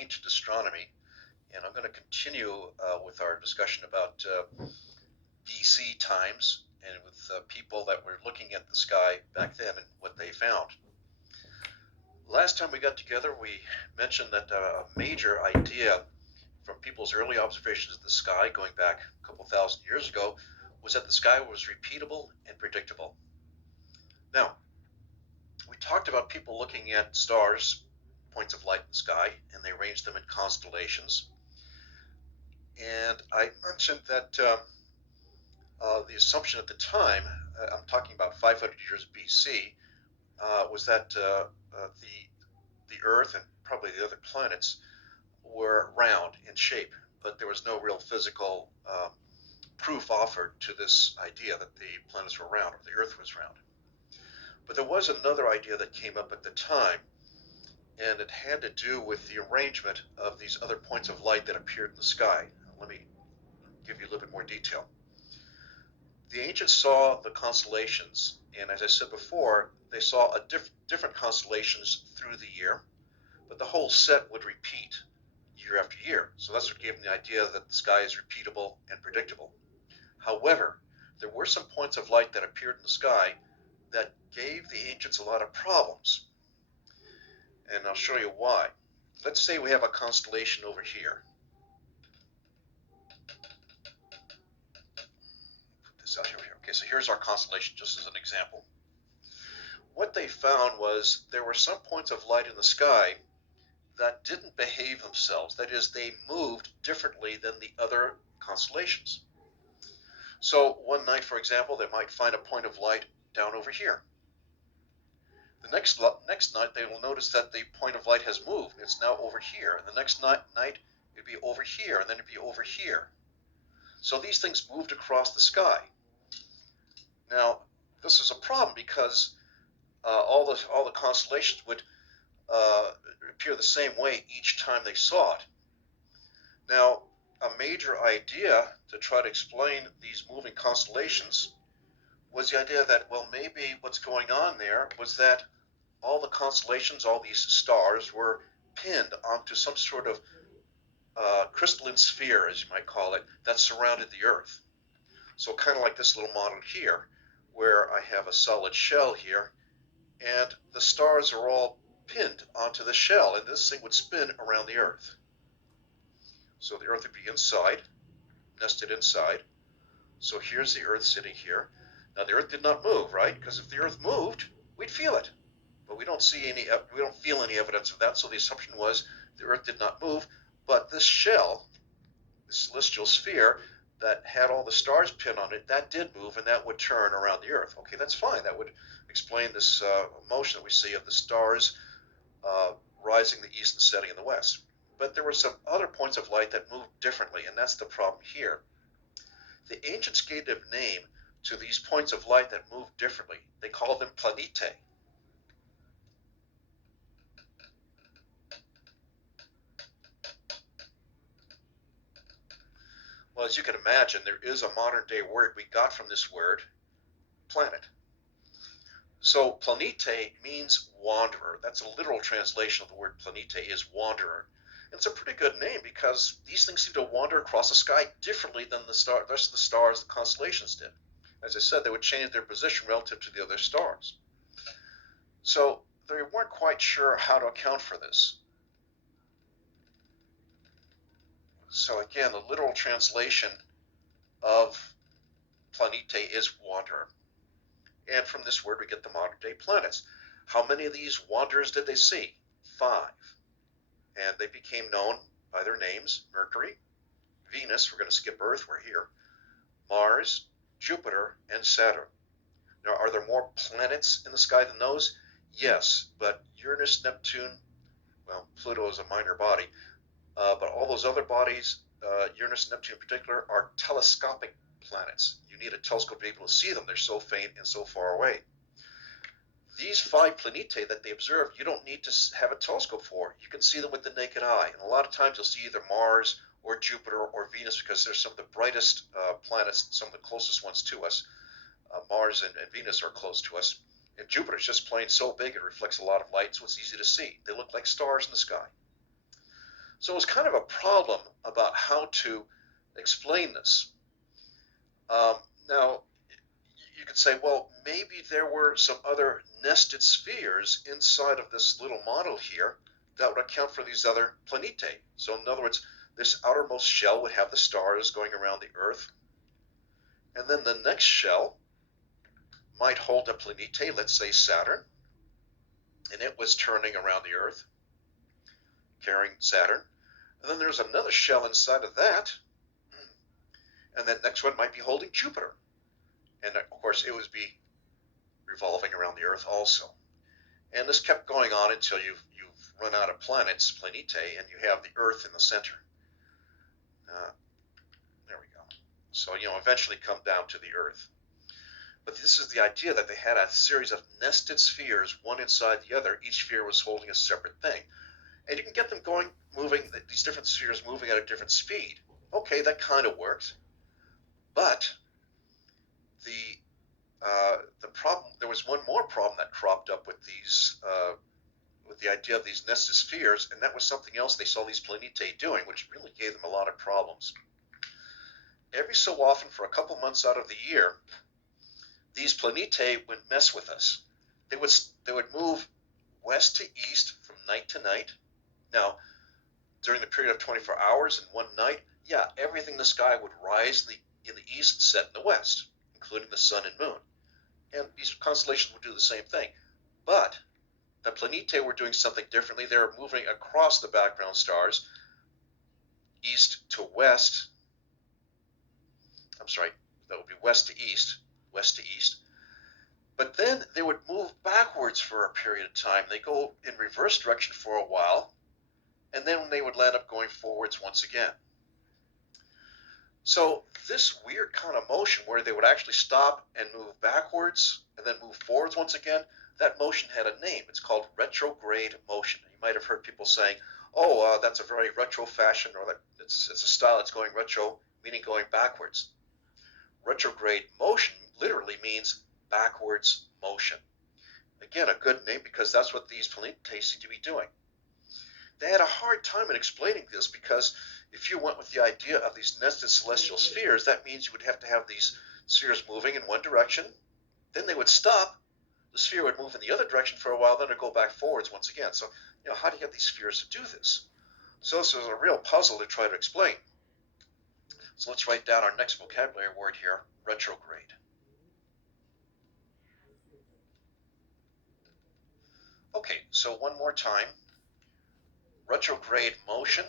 ancient astronomy, and I'm going to continue with our discussion about BC times and with people that were looking at the sky back then and what they found. Last time we got together, we mentioned that a major idea from people's early observations of the sky going back a couple thousand years ago was that the sky was repeatable and predictable. Now, we talked about people looking at stars, points of light in the sky, and they arranged them in constellations. And I mentioned that the assumption at the time, I'm talking about 500 years BC, was that the Earth and probably the other planets were round in shape, but there was no real physical proof offered to this idea that the planets were round or the Earth was round. But there was another idea that came up at the time, and it had to do with the arrangement of these other points of light that appeared in the sky. Let me give you a little bit more detail. The ancients saw the constellations, and as I said before, they saw different constellations through the year, but the whole set would repeat year after year. So that's what gave them the idea that the sky is repeatable and predictable. However, there were some points of light that appeared in the sky that gave the ancients a lot of problems, and I'll show you why. Let's say we have a constellation over here. Put this out here. Okay, so here's our constellation just as an example. What they found was there were some points of light in the sky that didn't behave themselves. That is, they moved differently than the other constellations. So one night, for example, they might find a point of light down over here. The next night, they will notice that the point of light has moved. It's now over here. And the next night, it'd be over here, and then it'd be over here. So these things moved across the sky. Now, this is a problem because all the constellations would appear the same way each time they saw it. Now, a major idea to try to explain these moving constellations was the idea that, well, maybe what's going on there was that all the constellations, all these stars, were pinned onto some sort of crystalline sphere, as you might call it, that surrounded the Earth. So kind of like this little model here, where I have a solid shell here, and the stars are all pinned onto the shell, and this thing would spin around the Earth. So the Earth would be inside, nested inside. So here's the Earth sitting here. Now the Earth did not move, right? Because if the Earth moved, we'd feel it. But we don't feel any evidence of that. So the assumption was the Earth did not move, but this shell, this celestial sphere that had all the stars pinned on it, that did move, and that would turn around the Earth. Okay, that's fine. That would explain this motion that we see of the stars rising in the east and setting in the west. But there were some other points of light that moved differently, and that's the problem here. The ancients gave a name to these points of light that moved differently. They called them planetae. Well, as you can imagine, there is a modern day word we got from this word, planet. So planetae means wanderer. That's a literal translation of the word planetae is wanderer. And it's a pretty good name because these things seem to wander across the sky differently than the rest of the stars, the constellations did. As I said, they would change their position relative to the other stars. So they weren't quite sure how to account for this. So again, the literal translation of planetae is wanderer. And from this word we get the modern day planets. How many of these wanderers did they see? 5. And they became known by their names: Mercury, Venus, we're going to skip Earth, we're here, Mars, Jupiter, and Saturn. Now, are there more planets in the sky than those? Yes, but Uranus, Neptune, well, Pluto is a minor body, but all those other bodies, Uranus and Neptune in particular, are telescopic planets. You need a telescope to be able to see them. They're so faint and so far away. These 5 planetae that they observed, you don't need to have a telescope for. You can see them with the naked eye. And a lot of times you'll see either Mars or Jupiter or Venus because they're some of the brightest planets, some of the closest ones to us. Mars and Venus are close to us. And Jupiter's just plain so big it reflects a lot of light, so it's easy to see. They look like stars in the sky. So it was kind of a problem about how to explain this. Now, you could say, well, maybe there were some other nested spheres inside of this little model here that would account for these other planetae. So in other words, this outermost shell would have the stars going around the Earth, and then the next shell might hold a planetae, let's say Saturn, and it was turning around the Earth, carrying Saturn. And then there's another shell inside of that, and that next one might be holding Jupiter. And of course, it would be revolving around the Earth also. And this kept going on until you've run out of planets, planetae, and you have the Earth in the center. There we go. So, eventually come down to the Earth. But this is the idea that they had a series of nested spheres, one inside the other. Each sphere was holding a separate thing. And you can get them moving, these different spheres moving at a different speed. Okay, that kind of works. But the problem, there was one more problem that cropped up with these, with the idea of these nested spheres, and that was something else they saw these planetae doing, which really gave them a lot of problems. Every so often, for a couple months out of the year, these planetae would mess with us. They would move west to east from night to night. Now, during the period of 24 hours and one night, yeah, everything in the sky would rise in the east and set in the west, including the sun and moon. And these constellations would do the same thing. But the planetae were doing something differently. They were moving across the background stars, east to west. I'm sorry, that would be west to east. But then they would move backwards for a period of time. They go in reverse direction for a while, and then they would land up going forwards once again. So this weird kind of motion where they would actually stop and move backwards and then move forwards once again, that motion had a name. It's called retrograde motion. You might have heard people saying, oh, that's a very retro fashion, or that it's a style that's going retro, meaning going backwards. Retrograde motion literally means backwards motion. Again, a good name because that's what these planetae seem to be doing. They had a hard time in explaining this because if you went with the idea of these nested celestial spheres, that means you would have to have these spheres moving in one direction, then they would stop, the sphere would move in the other direction for a while, then it would go back forwards once again. So, how do you get these spheres to do this? So this was a real puzzle to try to explain. So let's write down our next vocabulary word here, retrograde. Okay, so one more time. Retrograde motion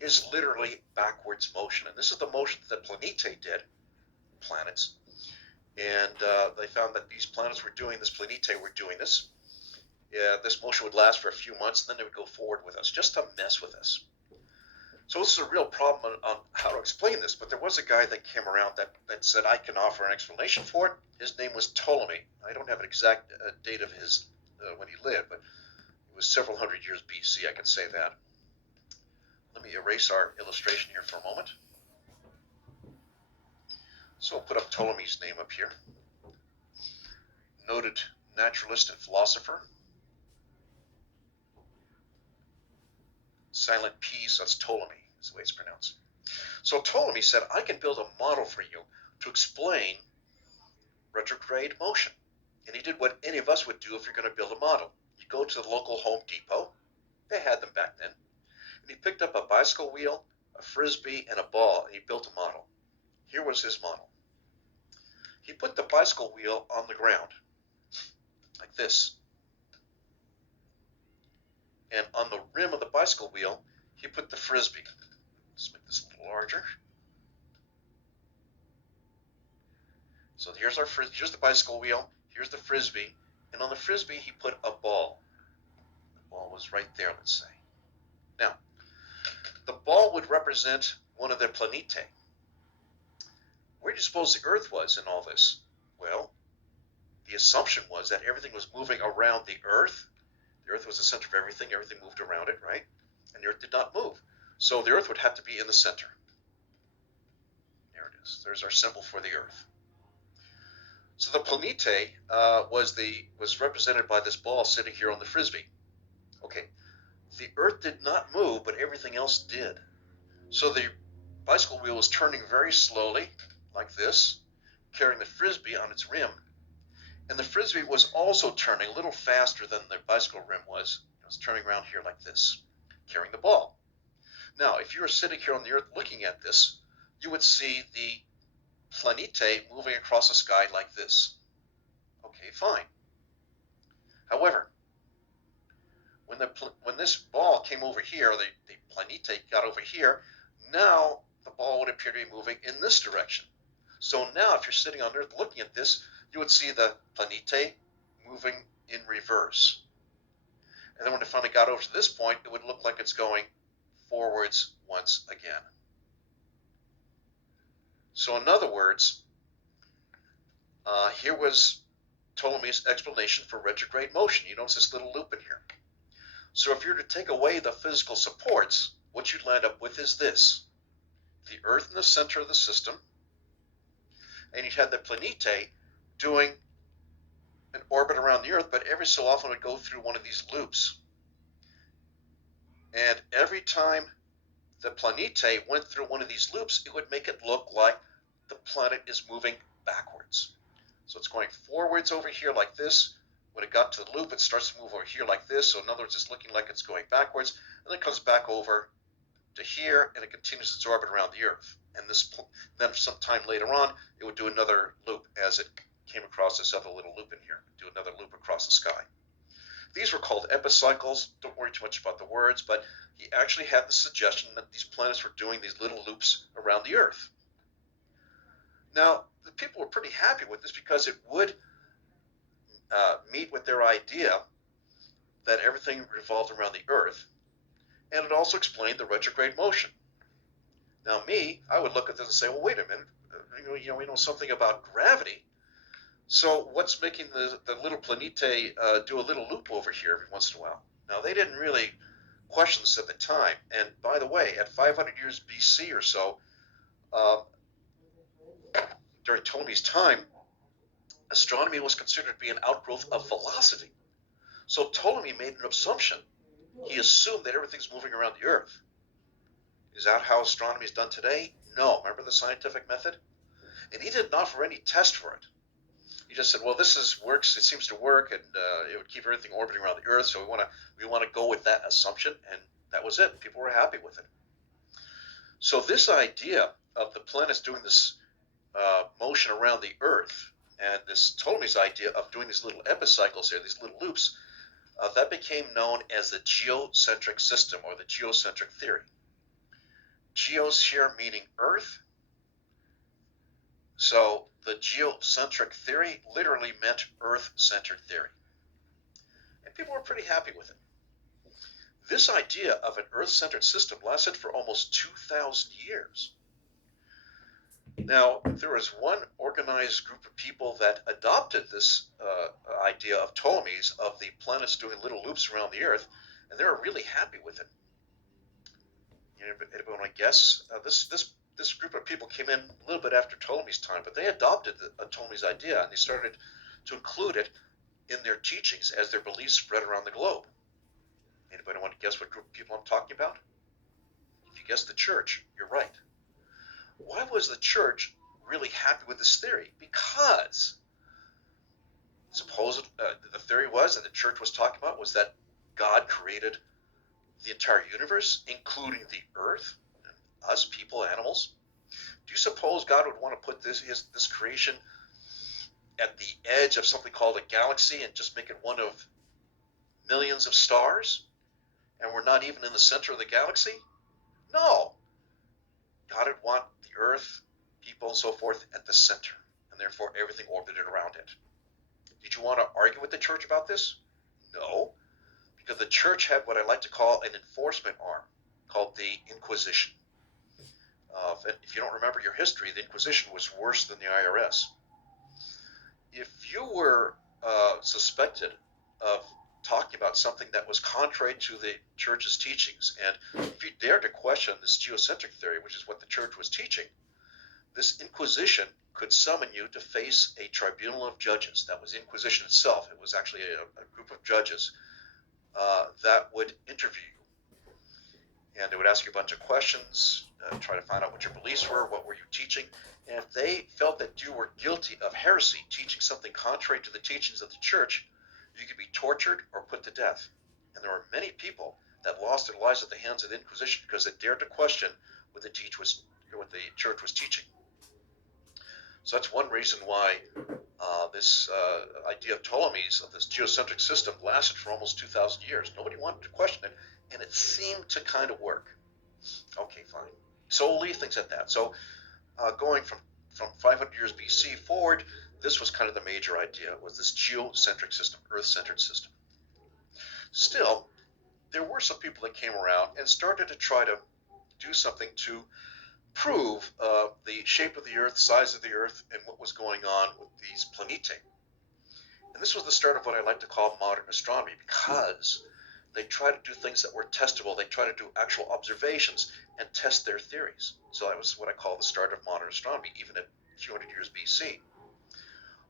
is literally backwards motion. And this is the motion that planetae did, planets. And they found that these planets were doing this, planetae were doing this. This motion would last for a few months, and then they would go forward with us, just to mess with us. So this is a real problem on how to explain this, but there was a guy that came around that said, I can offer an explanation for it. His name was Ptolemy. I don't have an exact date of his when he lived, but it was several hundred years BC, I can say that. Let me erase our illustration here for a moment. So I'll put up Ptolemy's name up here. Noted naturalist and philosopher. Silent P, so that's Ptolemy, is the way it's pronounced. So Ptolemy said, I can build a model for you to explain retrograde motion. And he did what any of us would do if you're going to build a model. You go to the local Home Depot. They had them back then. And he picked up a bicycle wheel, a frisbee, and a ball, and he built a model. Here was his model. He put the bicycle wheel on the ground, like this. And on the rim of the bicycle wheel, he put the frisbee. Let's make this a little larger. So here's the bicycle wheel, here's the frisbee, and on the frisbee he put a ball. The ball was right there, let's say. Now, the ball would represent one of their planetae. Where do you suppose the Earth was in all this? Well, the assumption was that everything was moving around the Earth. The Earth was the center of everything moved around it, right? And the Earth did not move. So the Earth would have to be in the center. There it is. There's our symbol for the Earth. So the planetae was represented by this ball sitting here on the frisbee. Okay, the Earth did not move, but everything else did. So the bicycle wheel was turning very slowly, like this, carrying the Frisbee on its rim. And the Frisbee was also turning a little faster than the bicycle rim was. It was turning around here like this, carrying the ball. Now, if you were sitting here on the Earth looking at this, you would see the planetae moving across the sky like this. Okay, fine. However, when this ball came over here, the planetae got over here, now the ball would appear to be moving in this direction. So now if you're sitting on Earth looking at this, you would see the planetae moving in reverse. And then when it finally got over to this point, it would look like it's going forwards once again. So in other words, here was Ptolemy's explanation for retrograde motion. You notice this little loop in here. So if you were to take away the physical supports, what you'd land up with is this. The Earth in the center of the system, and you'd have the planetae doing an orbit around the Earth, but every so often it would go through one of these loops. And every time the planetae went through one of these loops, it would make it look like the planet is moving backwards. So it's going forwards over here like this. When it got to the loop, it starts to move over here like this. So in other words, it's looking like it's going backwards. And then it comes back over to here, and it continues its orbit around the Earth. And then sometime later on, it would do another loop as it came across this other little loop in here, do another loop across the sky. These were called epicycles. Don't worry too much about the words, but he actually had the suggestion that these planets were doing these little loops around the Earth. Now, the people were pretty happy with this because it would meet with their idea that everything revolved around the Earth, and it also explained the retrograde motion. Now me, I would look at this and say, well, wait a minute, we know something about gravity, so what's making the little planetae do a little loop over here every once in a while? Now, they didn't really question this at the time, and by the way, at 500 years BC or so, during Ptolemy's time, astronomy was considered to be an outgrowth of philosophy. So Ptolemy made an assumption. He assumed that everything's moving around the Earth. Is that how astronomy is done today? No. Remember the scientific method? And he didn't offer any test for it. He just said, well, works. It seems to work, and it would keep everything orbiting around the Earth, so we want to go with that assumption, and that was it. People were happy with it. So this idea of the planets doing this motion around the Earth, and this Ptolemy's idea of doing these little epicycles here, these little loops, that became known as the geocentric system, or the geocentric theory. Geos here meaning Earth. So the geocentric theory literally meant Earth-centered theory. And people were pretty happy with it. This idea of an Earth-centered system lasted for almost 2,000 years. Now, there was one organized group of people that adopted this idea of Ptolemy's, of the planets doing little loops around the Earth, and they were really happy with it. Anybody want to guess? This group of people came in a little bit after Ptolemy's time, but they adopted Ptolemy's idea, and they started to include it in their teachings as their beliefs spread around the globe. Anybody want to guess what group of people I'm talking about? If you guessed the church, you're right. Why was the church really happy with this theory? Because the theory was that the church was talking about was that God created the entire universe, including the earth, and us, people, animals. Do you suppose God would want to put this creation at the edge of something called a galaxy and just make it one of millions of stars? And we're not even in the center of the galaxy? No. God would want the earth, people, and so forth at the center, and therefore everything orbited around it. Did you want to argue with the church about this? No, because the church had what I like to call an enforcement arm called the Inquisition. And if you don't remember your history, the Inquisition was worse than the IRS. If you were suspected of talking about something that was contrary to the church's teachings, and if you dared to question this geocentric theory, which is what the church was teaching, this Inquisition could summon you to face a tribunal of judges. That was Inquisition itself. It was actually a group of judges that would interview you. and they would ask you a bunch of questions, try to find out what your beliefs were, what were you teaching, and if they felt that you were guilty of heresy, teaching something contrary to the teachings of the church, you could be tortured or put to death. And there were many people that lost their lives at the hands of the Inquisition because they dared to question what the church was teaching. So that's one reason why this idea of Ptolemy's, of this geocentric system, lasted for almost 2,000 years. Nobody wanted to question it, and it seemed to kind of work. Okay, fine. So we'll leave things at that. So going from 500 years BC forward, this was kind of the major idea, was this geocentric system, Earth-centered system. Still, there were some people that came around and started to try to do something to prove the shape of the Earth, size of the Earth, and what was going on with these planetae. And this was the start of what I like to call modern astronomy, because they try to do things that were testable. They try to do actual observations and test their theories. So that was what I call the start of modern astronomy, even at a few hundred years BC.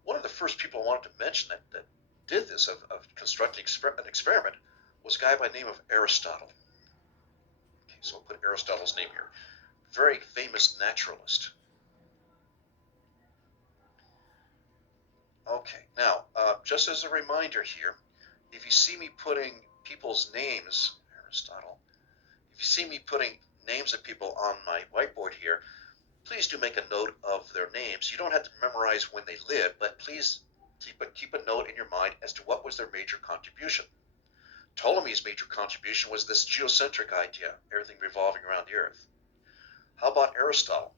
One of the first people I wanted to mention that did this, of constructing an experiment, was a guy by the name of Aristotle. Okay, so I'll put Aristotle's name here. Very famous naturalist. Okay, now, just as a reminder here, if you see me putting people's names, Aristotle, if you see me putting names of people on my whiteboard here, please do make a note of their names. You don't have to memorize when they lived, but please keep a note in your mind as to what was their major contribution. Ptolemy's major contribution was this geocentric idea, everything revolving around the Earth. How about Aristotle?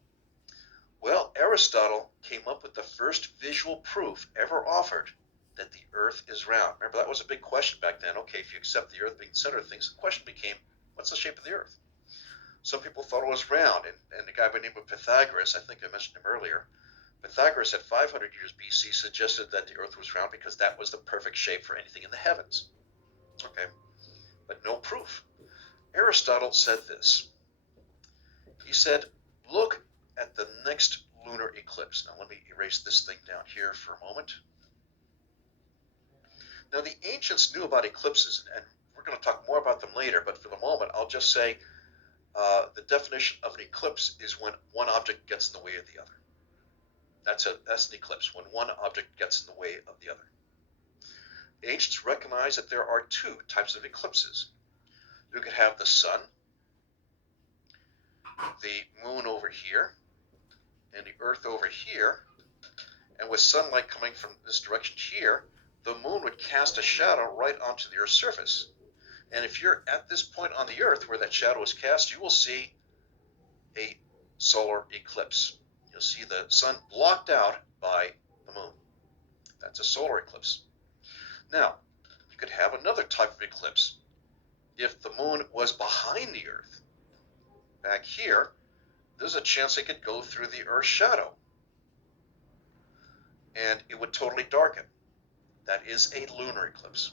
Well, Aristotle came up with the first visual proof ever offered that the Earth is round. Remember, that was a big question back then. Okay, if you accept the Earth being the center of things, the question became, what's the shape of the Earth? Some people thought it was round, and the guy by the name of Pythagoras, I think I mentioned him earlier, Pythagoras at 500 years BC suggested that the Earth was round because that was the perfect shape for anything in the heavens. Okay, but no proof. Aristotle said this. He said, look at the next lunar eclipse. Now let me erase this thing down here for a moment. Now the ancients knew about eclipses, and we're going to talk more about them later, but for the moment I'll just say the definition of an eclipse is when one object gets in the way of the other. That's an eclipse, when one object gets in the way of the other. The ancients recognized that there are two types of eclipses. You could have the sun, the moon over here, and the earth over here, and with sunlight coming from this direction here, the moon would cast a shadow right onto the Earth's surface. And if you're at this point on the Earth where that shadow is cast, you will see a solar eclipse. You'll see the sun blocked out by the moon. That's a solar eclipse. Now, you could have another type of eclipse. If the moon was behind the Earth, back here, there's a chance it could go through the Earth's shadow, and it would totally darken. That is a lunar eclipse.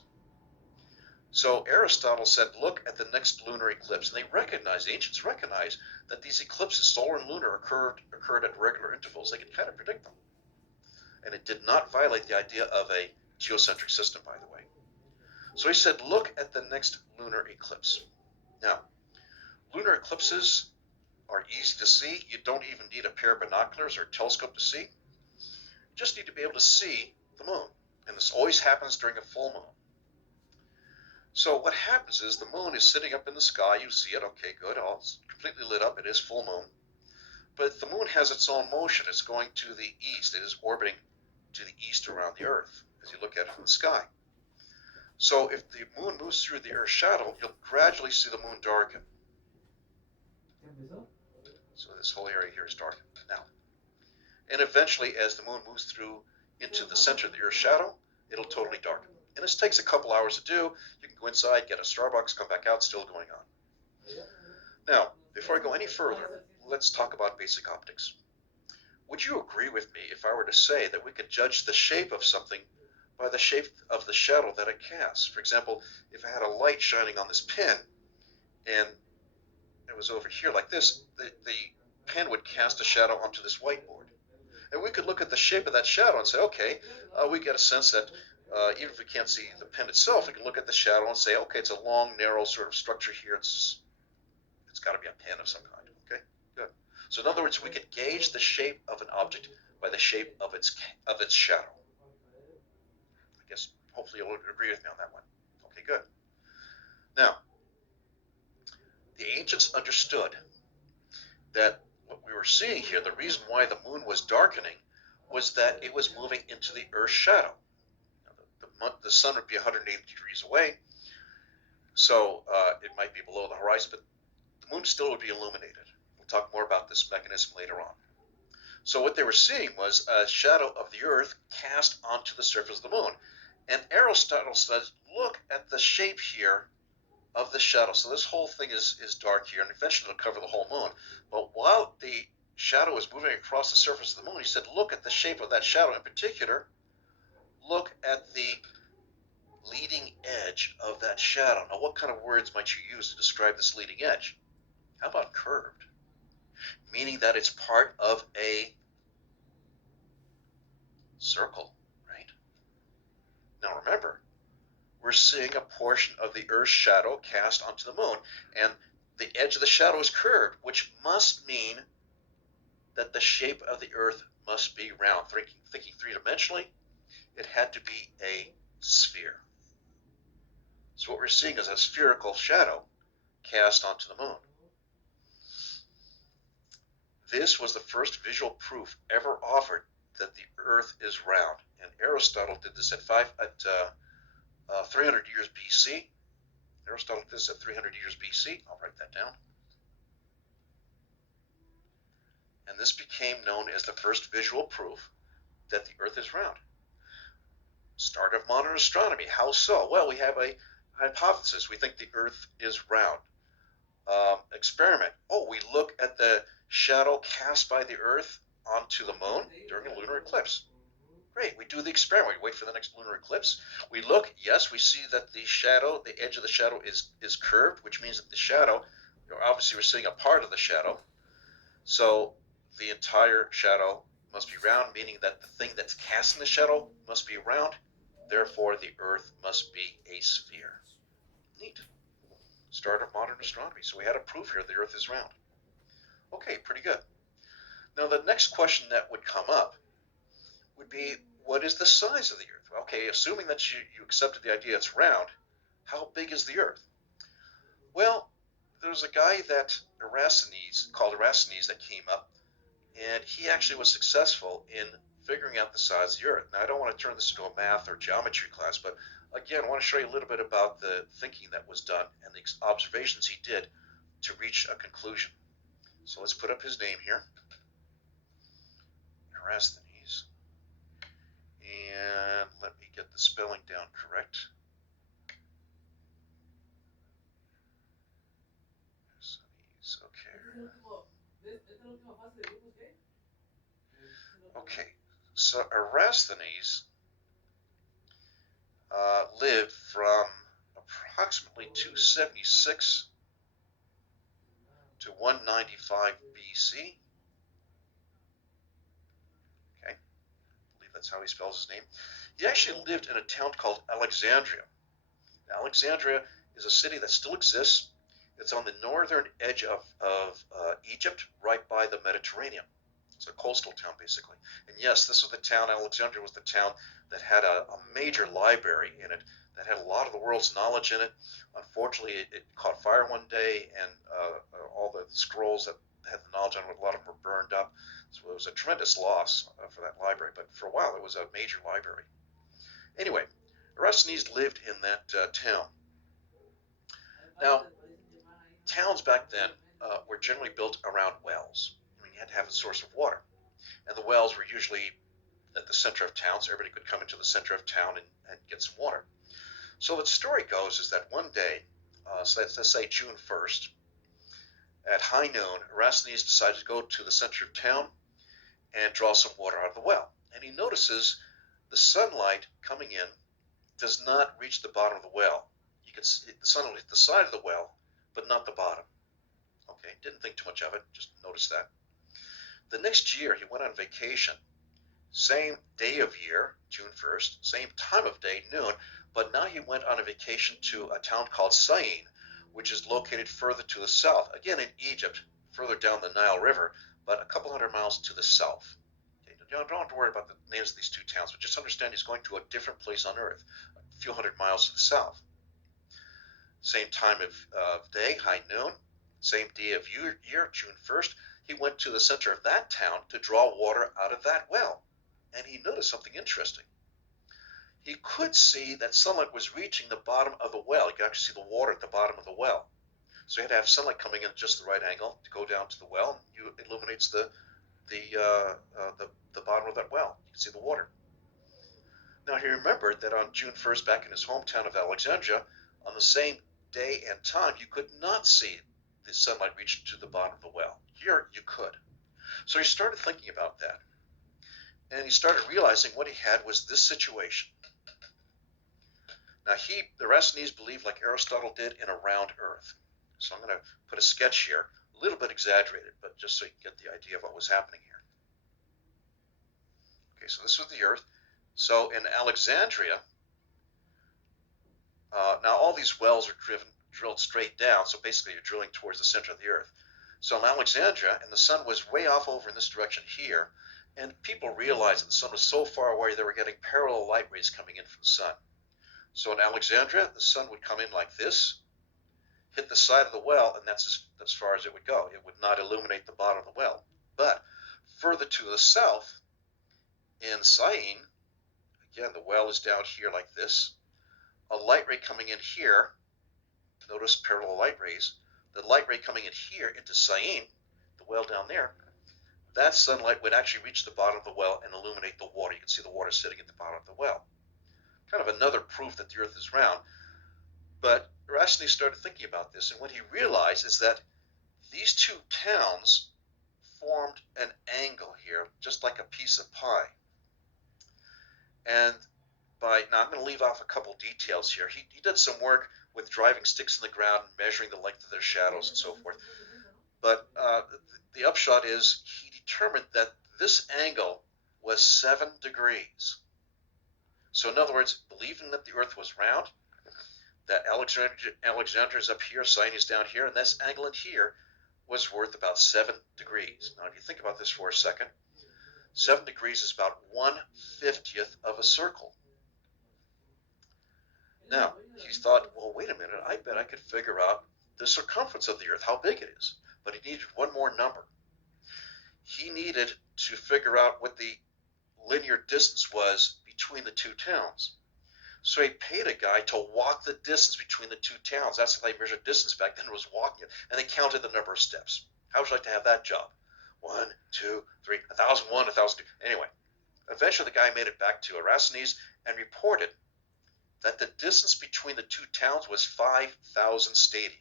So Aristotle said, look at the next lunar eclipse. And the ancients recognized that these eclipses, solar and lunar, occurred at regular intervals. They could kind of predict them. And it did not violate the idea of a geocentric system, by the way. So he said, look at the next lunar eclipse. Now, lunar eclipses are easy to see. You don't even need a pair of binoculars or telescope to see. You just need to be able to see the moon. And this always happens during a full moon. So what happens is the moon is sitting up in the sky. You see it. Okay, good. Oh, it's completely lit up. It is full moon. But the moon has its own motion. It's going to the east. It is orbiting to the east around the Earth as you look at it from the sky. So if the moon moves through the Earth's shadow, you'll gradually see the moon darken. So this whole area here is darkened now. And eventually, as the moon moves through into the center of the Earth's shadow, it'll totally darken. And this takes a couple hours to do. You can go inside, get a Starbucks, come back out, still going on. Now, before I go any further, let's talk about basic optics. Would you agree with me if I were to say that we could judge the shape of something by the shape of the shadow that it casts? For example, if I had a light shining on this pen and it was over here like this, the pen would cast a shadow onto this whiteboard. And we could look at the shape of that shadow and say, okay, we get a sense that even if we can't see the pen itself, we can look at the shadow and say, okay, it's a long, narrow sort of structure here. It's It's got to be a pin of some kind. Okay, good. So in other words, we could gauge the shape of an object by the shape of its shadow. I guess hopefully you'll agree with me on that one. Okay, good. Now, the ancients understood that what we were seeing here, the reason why the moon was darkening, was that it was moving into the Earth's shadow. The sun would be 180 degrees away, so it might be below the horizon, but the moon still would be illuminated. We'll talk more about this mechanism later on. So what they were seeing was a shadow of the Earth cast onto the surface of the moon. And Aristotle says, look at the shape here of the shadow. So this whole thing is dark here, and eventually it'll cover the whole moon. But while the shadow is moving across the surface of the moon, he said, look at the shape of that shadow. In particular, look at the leading edge of that shadow. Now, what kind of words might you use to describe this leading edge? How about curved? Meaning that it's part of a circle, right? Now remember, we're seeing a portion of the Earth's shadow cast onto the moon, and the edge of the shadow is curved, which must mean that the shape of the Earth must be round. Thinking three-dimensionally, it had to be a sphere. So what we're seeing is a spherical shadow cast onto the moon. This was the first visual proof ever offered that the Earth is round, and Aristotle did this at 300 years BC. Aristotle did this at 300 years BC. I'll write that down. And this became known as the first visual proof that the Earth is round. Start of modern astronomy. How so? Well, we have a hypothesis. We think the Earth is round. Experiment. Oh, we look at the shadow cast by the Earth onto the moon during a lunar eclipse. Great. We do the experiment. We wait for the next lunar eclipse. We look. Yes, we see that the shadow, the edge of the shadow is curved, which means that the shadow, obviously we're seeing a part of the shadow. So the entire shadow must be round, meaning that the thing that's casting the shadow must be round. Therefore, the Earth must be a sphere. Neat. Start of modern astronomy. So we had a proof here the Earth is round. Okay, pretty good. Now the next question that would come up would be, what is the size of the Earth? Okay, assuming that you accepted the idea it's round, how big is the Earth? Well, there's a guy called Eratosthenes that came up, and he actually was successful in figuring out the size of the Earth. Now, I don't want to turn this into a math or geometry class, but again, I want to show you a little bit about the thinking that was done and the observations he did to reach a conclusion. So let's put up his name here, Eratosthenes, and let me get the spelling down correct. Okay, so Eratosthenes lived from approximately 276 to 195 BC. Okay, I believe that's how he spells his name. He actually lived in a town called Alexandria. Now, Alexandria is a city that still exists. It's on the northern edge of Egypt, right by the Mediterranean. It's a coastal town, basically. And yes, this was the town, Alexandria was the town that had a major library in it, that had a lot of the world's knowledge in it. Unfortunately, it caught fire one day, and all the scrolls that had the knowledge on it, a lot of them were burned up. So it was a tremendous loss for that library, but for a while it was a major library. Anyway, Eratosthenes lived in that town. Now, towns back then were generally built around wells. I mean, you had to have a source of water. And the wells were usually at the center of town, so everybody could come into the center of town and get some water. So the story goes is that one day, so let's say June 1st, at high noon, Eratosthenes decided to go to the center of town and draw some water out of the well. And he notices the sunlight coming in does not reach the bottom of the well. You can see the sunlight hit the side of the well, but not the bottom. Okay, didn't think too much of it, just noticed that. The next year, he went on vacation. Same day of year, June 1st, same time of day, noon, but now he went on a vacation to a town called Syene, which is located further to the south, again in Egypt, further down the Nile River, but a couple hundred miles to the south. Okay, you don't have to worry about the names of these two towns, but just understand he's going to a different place on Earth, a few hundred miles to the south. Same time of day, high noon, same day of year, June 1st, he went to the center of that town to draw water out of that well. And he noticed something interesting. He could see that sunlight was reaching the bottom of the well. You could actually see the water at the bottom of the well. So you had to have sunlight coming in at just the right angle to go down to the well. And it illuminates the bottom of that well. You can see the water. Now he remembered that on June 1st, back in his hometown of Alexandria, on the same day and time, you could not see the sunlight reach to the bottom of the well. Here you could. So he started thinking about that. And he started realizing what he had was this situation. Now Eratosthenes believed, like Aristotle did, in a round earth. So I'm going to put a sketch here, a little bit exaggerated, but just so you can get the idea of what was happening here. Okay, so this was the earth. So in Alexandria, now all these wells are drilled straight down, so basically you're drilling towards the center of the earth. So in Alexandria, and the sun was way off over in this direction here, and people realized that the sun was so far away they were getting parallel light rays coming in from the sun. So in Alexandria, the sun would come in like this, hit the side of the well, and that's as far as it would go. It would not illuminate the bottom of the well. But further to the south, in Syene, again, the well is down here like this, a light ray coming in here, notice parallel light rays, the light ray coming in here into Syene, the well down there, that sunlight would actually reach the bottom of the well and illuminate the water. You can see the water sitting at the bottom of the well. Kind of another proof that the earth is round. But Eratosthenes started thinking about this, and what he realized is that these two towns formed an angle here, just like a piece of pie. And now I'm going to leave off a couple details here. He did some work with driving sticks in the ground and measuring the length of their shadows and so forth. But the upshot is he determined that this angle was 7 degrees. So in other words, believing that the earth was round, that Alexandria is up here, Syene is down here, and this angle in here was worth about 7 degrees. Now if you think about this for a second, 7 degrees is about 1/50th of a circle. Now, he thought, well, wait a minute, I bet I could figure out the circumference of the earth, how big it is. But he needed one more number. He needed to figure out what the linear distance was between the two towns. So he paid a guy to walk the distance between the two towns. That's how they measured distance back then, was walking it. And they counted the number of steps. How would you like to have that job? 1, 2, 3, 1,001, 1,002. Anyway, eventually the guy made it back to Eratosthenes and reported that the distance between the two towns was 5,000 stadia.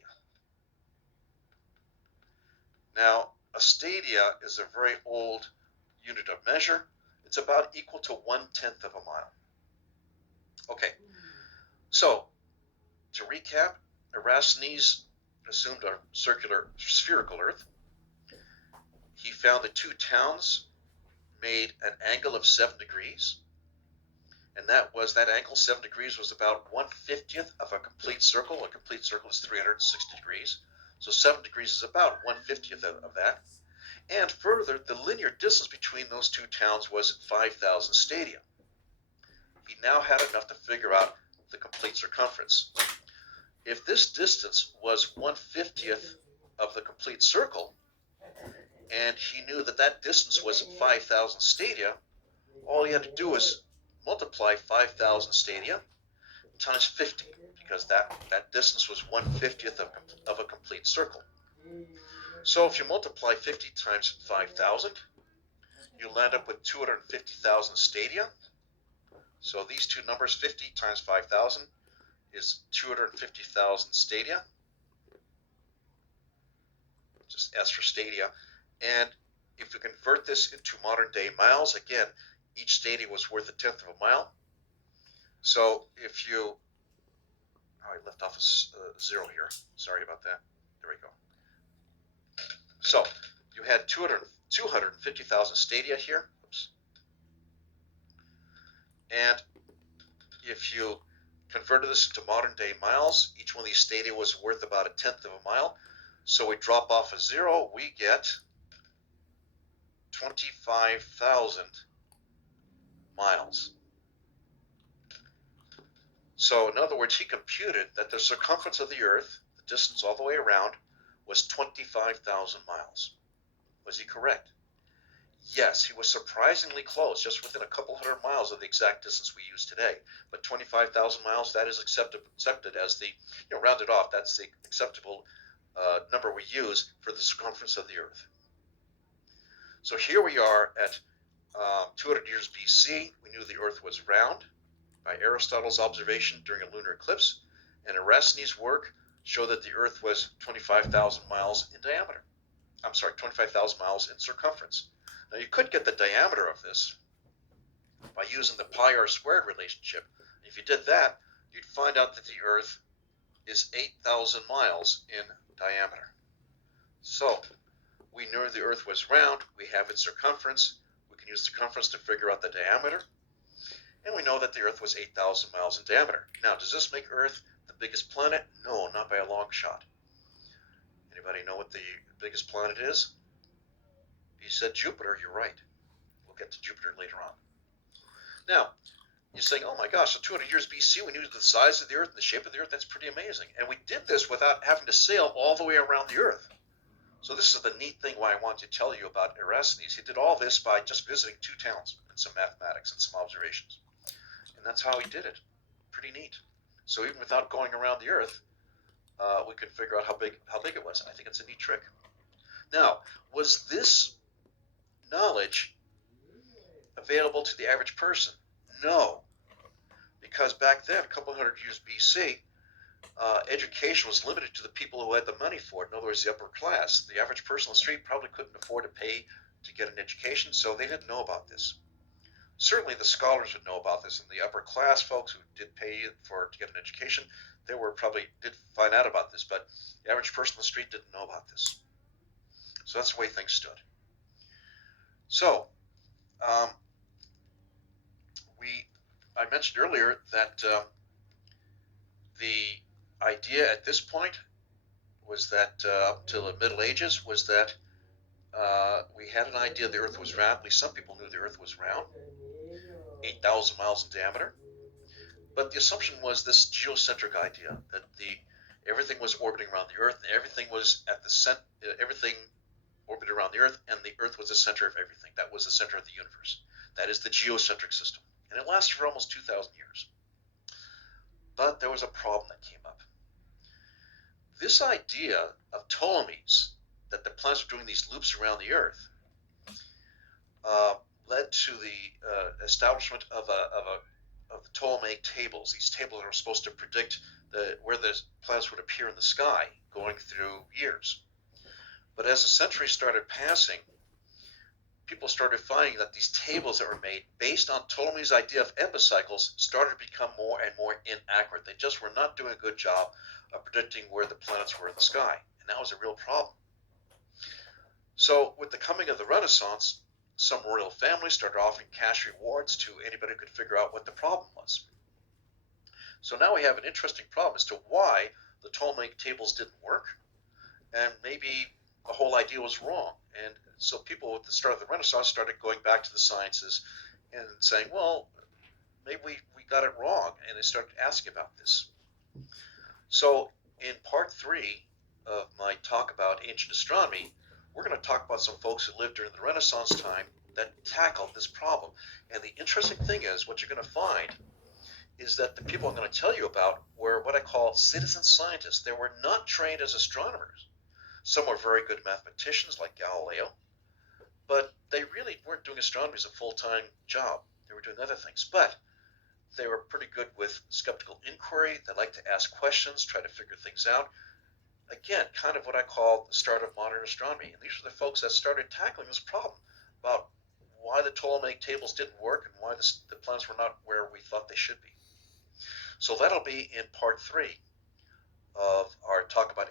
Now, a stadia is a very old unit of measure. It's about equal to 1/10 of a mile. Okay, so to recap, Eratosthenes assumed a spherical earth. He found the two towns made an angle of 7 degrees, and that angle, 7 degrees, was about 1/50th of a complete circle. A complete circle is 360 degrees, so 7 degrees is about 1/50th of that. And further, the linear distance between those two towns was 5,000 stadia. He now had enough to figure out the complete circumference. If this distance was 1/50th of the complete circle, and he knew that that distance was 5,000 stadia, all he had to do was multiply 5,000 stadia times 50, because that distance was 1/50th of a complete circle. So if you multiply 50 times 5,000, you land up with 250,000 stadia. So these two numbers, 50 times 5,000, is 250,000 stadia. Just S for stadia. And if we convert this into modern day miles, again, each stadia was worth 1/10 of a mile. So if you, I left off a 0 here. Sorry about that. There we go. So you had 250,000 stadia here. Oops. And if you converted this into modern day miles. Each one of these stadia was worth about 1/10 of a mile. So we drop off a 0, we get 25,000 miles. So in other words, he computed that the circumference of the Earth, the distance all the way around, was 25,000 miles. Was he correct? Yes, he was surprisingly close, just within a couple hundred miles of the exact distance we use today. But 25,000 miles, that is accepted as the, rounded off, that's the acceptable number we use for the circumference of the Earth. So here we are at 200 years BC. We knew the Earth was round by Aristotle's observation during a lunar eclipse, and Arastes' work showed that the Earth was 25,000 miles in diameter. 25,000 miles in circumference. Now you could get the diameter of this by using the pi r squared relationship. If you did that, you'd find out that the Earth is 8,000 miles in diameter. So we knew the Earth was round, we have its circumference, we can use circumference to figure out the diameter, and we know that the Earth was 8,000 miles in diameter. Now, does this make Earth the biggest planet? No, not by a long shot. Anybody know what the biggest planet is? You said Jupiter, you're right. We'll get to Jupiter later on. Now, you're saying, oh my gosh, so 200 years BC, we knew the size of the Earth and the shape of the Earth. That's pretty amazing. And we did this without having to sail all the way around the Earth. So this is the neat thing why I want to tell you about Arastes. He did all this by just visiting 2 towns and some mathematics and some observations. And that's how he did it. Pretty neat. So even without going around the Earth, we could figure out how big it was. And I think it's a neat trick. Now, was this knowledge available to the average person? No. Because back then, a couple hundred years BC, education was limited to the people who had the money for it. In other words, the upper class. The average person on the street probably couldn't afford to pay to get an education, so they didn't know about this. Certainly the scholars would know about this, and the upper class folks who did pay to get an education, they did find out about this, but the average person on the street didn't know about this. So that's the way things stood. So, I mentioned earlier that the idea at this point was that up until the Middle Ages was that we had an idea the Earth was round. At least some people knew the Earth was round, 8,000 miles in diameter. But the assumption was this geocentric idea that everything was orbiting around the Earth, and everything was at the center. Everything orbited around the Earth, and the Earth was the center of everything. That was the center of the universe. That is the geocentric system. And it lasted for almost 2,000 years. But there was a problem that came up. This idea of Ptolemy's, that the planets were doing these loops around the Earth, led to the establishment of the Ptolemaic tables. These tables are supposed to predict where the planets would appear in the sky going through years. But as the centuries started passing, people started finding that these tables that were made based on Ptolemy's idea of epicycles started to become more and more inaccurate. They just were not doing a good job of predicting where the planets were in the sky, and that was a real problem. So with the coming of the Renaissance, some royal families started offering cash rewards to anybody who could figure out what the problem was. So now we have an interesting problem as to why the Ptolemaic tables didn't work, and maybe the whole idea was wrong. And so people at the start of the Renaissance started going back to the sciences and saying, well, maybe we got it wrong, and they started asking about this. So in part 3 of my talk about ancient astronomy, we're going to talk about some folks who lived during the Renaissance time that tackled this problem. And the interesting thing is, what you're going to find is that the people I'm going to tell you about were what I call citizen scientists. They were not trained as astronomers. Some were very good mathematicians like Galileo, but they really weren't doing astronomy as a full-time job. They were doing other things, but they were pretty good with skeptical inquiry. They liked to ask questions, try to figure things out. Again, kind of what I call the start of modern astronomy. And these are the folks that started tackling this problem about why the Ptolemaic tables didn't work and why the planets were not where we thought they should be. So that'll be in part 3 of our talk about